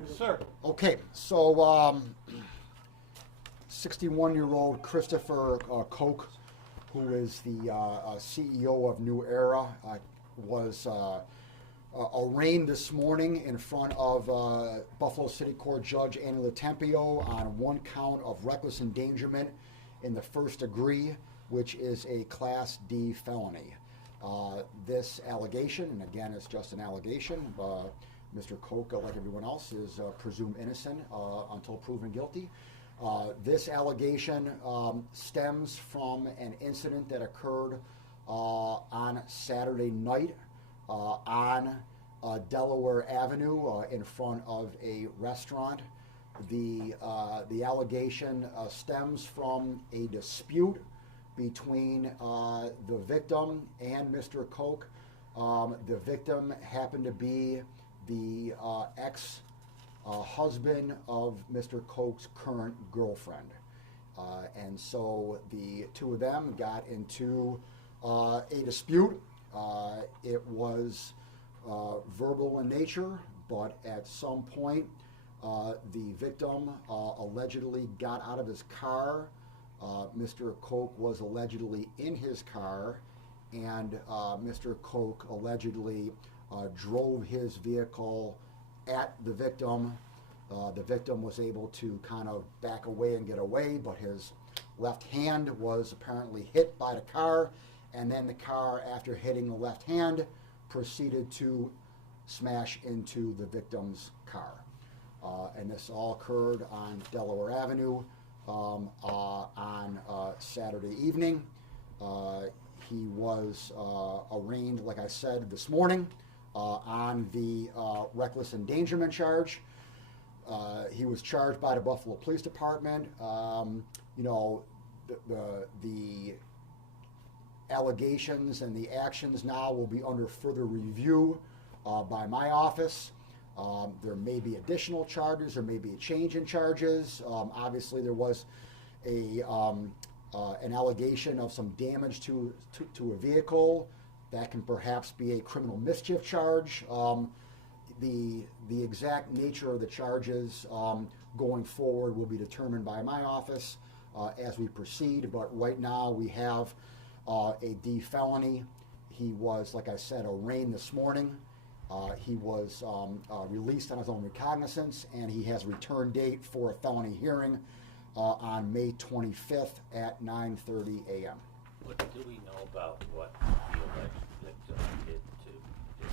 Yes, sir. Okay, so 61-year-old Christopher Koch, who is the CEO of New Era, was arraigned this morning in front of Buffalo City Court Judge Annie Latempio on one count of reckless endangerment in the first degree, which is a Class D felony. This allegation, and again it's just an allegation, Mr. Koch, like everyone else, is presumed innocent until proven guilty. This allegation stems from an incident that occurred on Saturday night on Delaware Avenue in front of a restaurant. The allegation stems from a dispute between the victim and Mr. Koch. The victim happened to be the ex-husband of Mr. Koch's current girlfriend. And so the two of them got into a dispute. It was verbal in nature, but at some point the victim allegedly got out of his car. Mr. Koch was allegedly in his car, and Mr. Koch allegedly drove his vehicle at the victim. The victim was able to kind of back away and get away, but his left hand was apparently hit by the car, and then the car, after hitting the left hand, proceeded to smash into the victim's car. And this all occurred on Delaware Avenue on Saturday evening. He was arraigned, like I said, this morning on the reckless endangerment charge. He was charged by the Buffalo Police Department. The allegations and the actions now will be under further review by my office. There may be additional charges, there may be a change in charges. Obviously, there was an allegation of some damage to a vehicle. That can perhaps be a criminal mischief charge. The exact nature of the charges going forward will be determined by my office as we proceed. But right now we have a D felony. He was, like I said, arraigned this morning. He was released on his own recognizance, and he has a return date for a felony hearing on May 25th at 9:30 a.m. What do we know about what the alleged victim did to his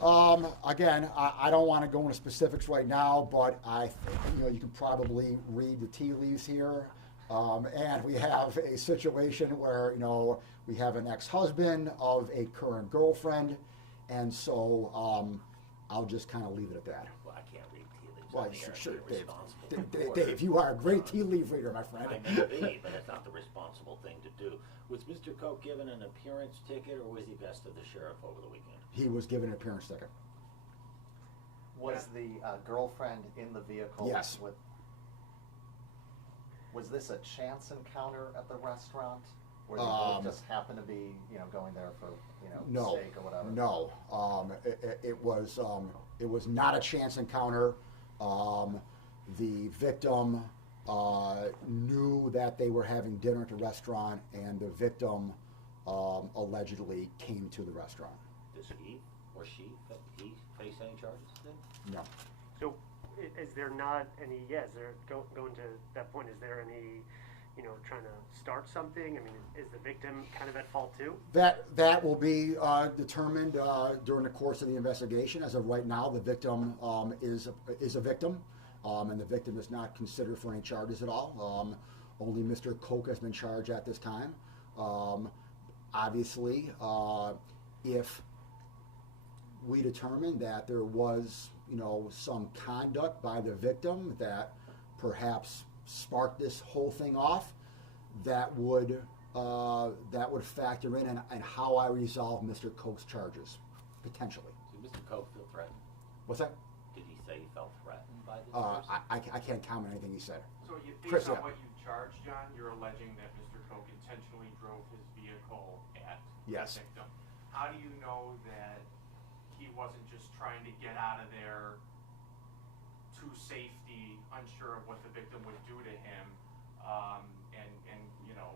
husband? Again, I don't want to go into specifics right now, but I think you can probably read the tea leaves here. And we have a situation where we have an ex-husband of a current girlfriend, and so I'll just kind of leave it at that. Well, I can't read tea leaves. Well, I think sure, I'd be responsible. Dave, you are a great tea leaf reader, my friend. I may be, but it's not the responsible thing to do. Was Mr. Koch given an appearance ticket, or was he vested the sheriff over the weekend? He was given an appearance ticket. Was the girlfriend in the vehicle? Yes. Was this a chance encounter at the restaurant, or did they just happen to be, going there for, steak or whatever? No, it was not a chance encounter. The victim knew that they were having dinner at the restaurant, and the victim allegedly came to the restaurant. Does he or she face any charges then? No. So, is there not any? Yeah, is there going to that point? Is there any, trying to start something? I mean, is the victim kind of at fault too? That will be determined during the course of the investigation. As of right now, the victim is a victim, and the victim is not considered for any charges at all. Only Mr. Koch has been charged at this time. Obviously, if we determine that there was, some conduct by the victim that perhaps sparked this whole thing off, that would factor in and how I resolve Mr. Koch's charges, potentially. Did Mr. Koch feel threatened? What's that? Did he say he felt threatened by this person? I can't comment on anything he said. So Chris, based on yeah. what you charged, John, you're alleging that Mr. Koch intentionally drove his vehicle at Yes. the victim. How do you know that he wasn't just trying to get out of there safety, unsure of what the victim would do to him, and you know,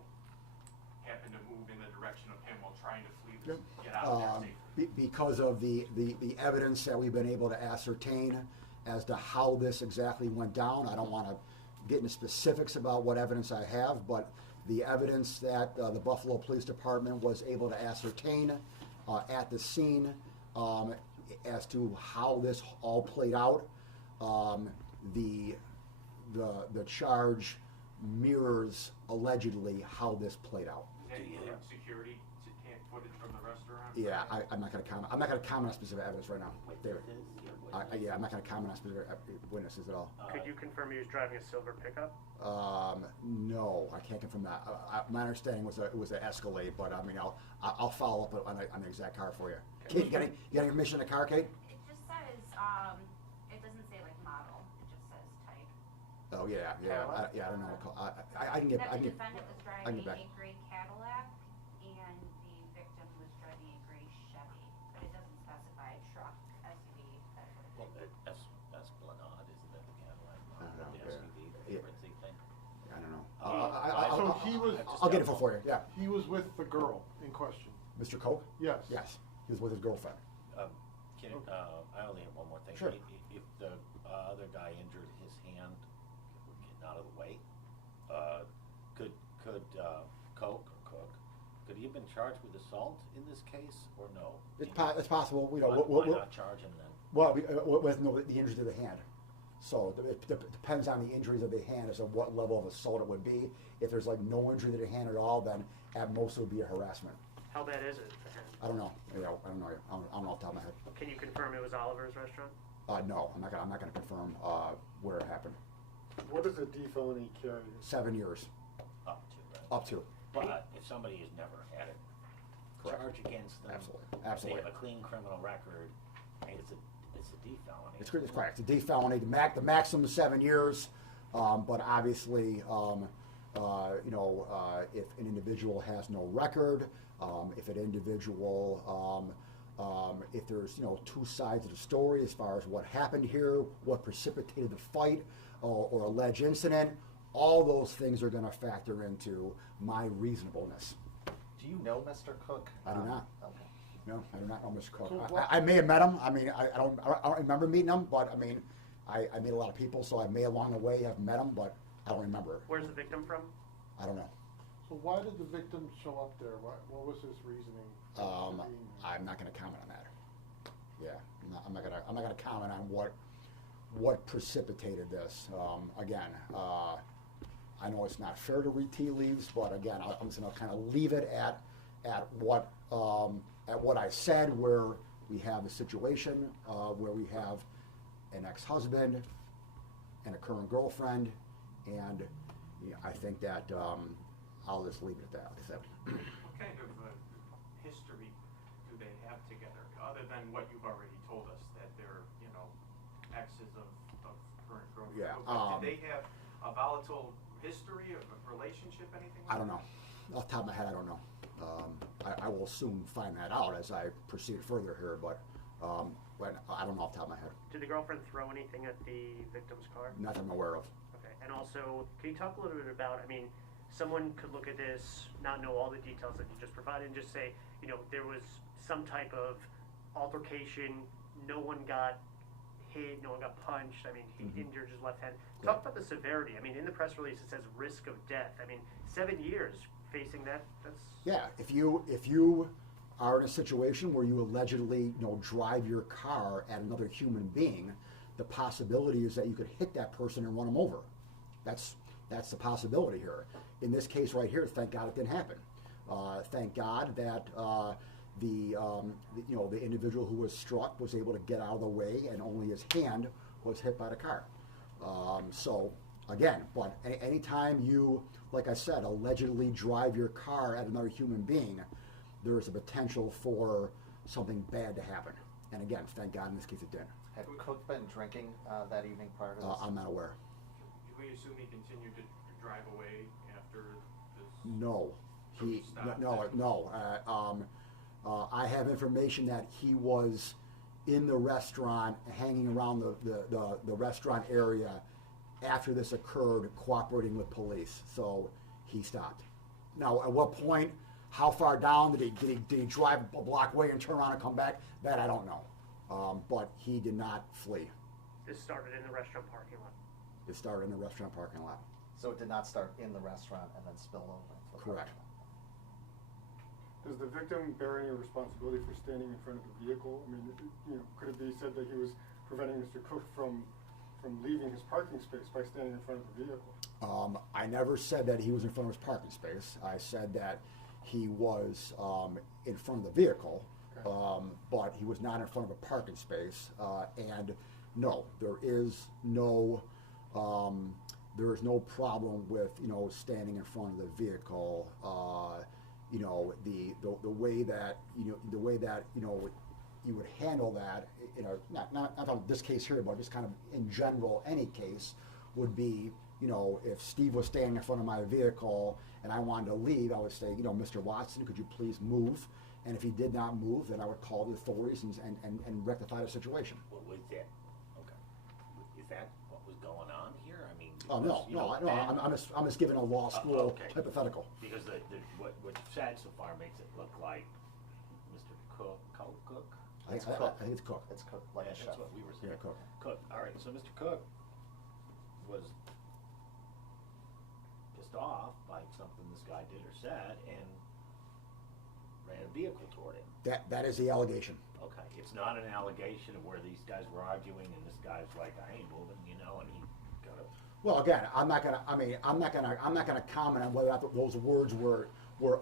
happened to move in the direction of him while trying to flee, get out there safely. Because of the evidence that we've been able to ascertain as to how this exactly went down. I don't want to get into specifics about what evidence I have, but the evidence that the Buffalo Police Department was able to ascertain at the scene as to how this all played out, the charge mirrors allegedly how this played out. Did you have security footage from the restaurant? Yeah, I'm not going to comment. I'm not going to comment on specific evidence right now, David. Yeah, I'm not going to comment on specific witnesses at all. Could you confirm he was driving a silver pickup? No, I can't confirm that. My understanding was it was an Escalade, but I mean, I'll follow up on the exact car for you. Okay. Kate, you got any information on the car, Kate? It just says, it doesn't say like model, it just says type. Oh yeah. I don't know. I can get. That I the can get. defendant was I driving can get back. a gray Cadillac and the victim was driving a gray Chevy, but it doesn't specify truck, SUV, that sort of Well, thing. that's Blanad, isn't it, the Cadillac, I don't know, the yeah. SUV, the Yeah. Fritzy thing? I don't know. So he was- I'll get info for you. Yeah, He was with the girl in question. Mr. Koch. Yes. Yes, he was with his girlfriend. I only have one more thing. Sure. If the other guy injured his hand, getting out of the way, could Koch or Cook, could he have been charged with assault in this case, or no? It's possible. We don't. Why not charge him then? Well, with the injuries to the hand. So it depends on the injuries of the hand as to what level of assault it would be. If there's like no injury to the hand at all, then at most it would be a harassment. How bad is it for him? I don't know. I don't know. I don't know off the top of my head. Can you confirm it was Oliver's restaurant? No, I'm not gonna confirm where it happened. What does a D felony carry? 7 years, Up to, right? up to. But if somebody has never had a Correct. charge against them, Absolutely. they have a clean criminal record, and it's a D felony. It's correct. It's a D felony. The maximum is 7 years, but obviously, if an individual has no record, if an individual, if there's two sides of the story as far as what happened here, what precipitated the fight, or alleged incident, all those things are going to factor into my reasonableness. Do you know Mr. Cook? I do not. Okay. No, I do not know Mr. Koch. So what- I may have met him. I mean, I don't remember meeting him, but I mean, I meet a lot of people, so I may along the way have met him, but I don't remember. Where's the victim from? I don't know. So why did the victim show up there? What was his reasoning? for being there? I'm not going to comment on that. Yeah, I'm not going to comment on what precipitated this. Again, I know it's not fair to read tea leaves, but again, I'm just going to kind of leave it at what I said, where we have a situation where we have an ex-husband and a current girlfriend, and I think that I'll just leave it at that. Like I said. What kind of history do they have together, other than what you've already told us, that they're, exes of current girlfriend? Yeah, But did they have a volatile history of a relationship, anything like I don't know. Off the top of my head, I don't know. I will soon find that out as I proceed further here, but I don't know off the top of my head. Did the girlfriend throw anything at the victim's car? Not that I'm aware of. Okay, and also, can you talk a little bit about, someone could look at this, not know all the details that you just provided, and just say, there was some type of altercation, no one got hit, no one got punched, he injured his left hand. Talk about the severity. In the press release it says risk of death. 7 years facing that's... Yeah, if you are in a situation where you allegedly, drive your car at another human being, the possibility is that you could hit that person and run them over. That's the possibility here. In this case right here, thank God it didn't happen. Thank God that the individual who was struck was able to get out of the way, and only his hand was hit by the car. So again, but anytime you, like I said, allegedly drive your car at another human being, there is a potential for something bad to happen. And again, thank God in this case it didn't. Had Cook been drinking that evening prior to this? I'm not aware. Should we assume he continued to drive away after this? No, I have information that he was in the restaurant, hanging around the restaurant area after this occurred, cooperating with police. So he stopped. Now, at what point, how far down did he drive a block away and turn around and come back? That I don't know. But he did not flee. This started in the restaurant parking lot. It started in the restaurant parking lot. So it did not start in the restaurant and then spill over into the Correct. restaurant. Does the victim bear any responsibility for standing in front of the vehicle? I mean, could it be said that he was preventing Mr. Koch from leaving his parking space by standing in front of the vehicle? I never said that he was in front of his parking space. I said that he was in front of the vehicle, Okay. but he was not in front of a parking space. And no, there is no problem with standing in front of the vehicle. The way that you would handle that, not on this case here, but just kind of in general, any case would be, if Steve was standing in front of my vehicle and I wanted to leave, I would say, Mr. Watson, could you please move? And if he did not move, then I would call the authorities and rectify the situation. What was that? Okay. Is that what was going on here? I mean, Oh, no, I'm just giving a law school okay. hypothetical. Because what you've said so far makes it look like Mr. Cook. I think it's Cook. It's cooked like a chef. That's what we were saying. Yeah, Cook. Cook. All right. So Mr. Cook was pissed off by something this guy did or said and ran a vehicle toward him. That is the allegation. Okay. It's not an allegation of where these guys were arguing and this guy's like, I ain't moving, and he got a. Well, again, I'm not gonna comment on whether or not those words were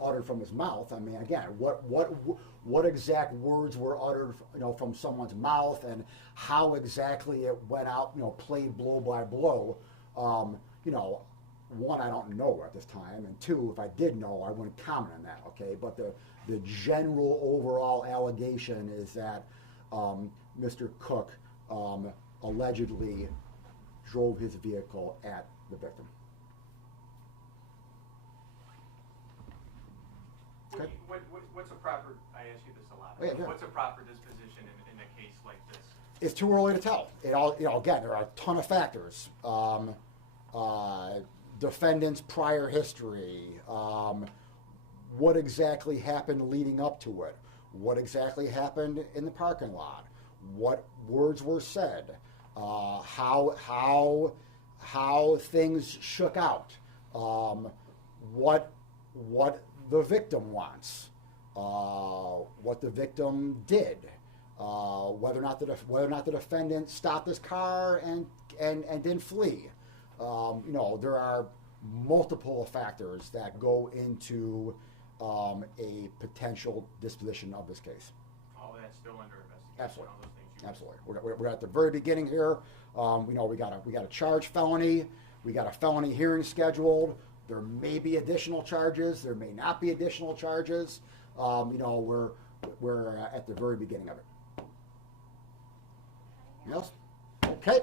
uttered from his mouth. I mean, again, what exact words were uttered, from someone's mouth, and how exactly it went out, played blow by blow. One, I don't know at this time, and two, if I did know, I wouldn't comment on that. Okay, but the general overall allegation is that Mr. Cook allegedly drove his vehicle at the victim. Okay. What's a proper, I ask you this a lot, Oh, yeah. what's a proper disposition in a case like this? It's too early to tell. It all, again, there are a ton of factors. Defendant's prior history, what exactly happened leading up to it, what exactly happened in the parking lot, what words were said, how things shook out, what the victim wants, what the victim did, whether or not the defendant stopped his car and didn't flee. There are multiple factors that go into a potential disposition of this case. All that's still under investigation. Absolutely. All those things you Absolutely. We're at the very beginning here. We got a charge felony. We got a felony hearing scheduled. There may be additional charges. There may not be additional charges. We're at the very beginning of it. Yes? Okay.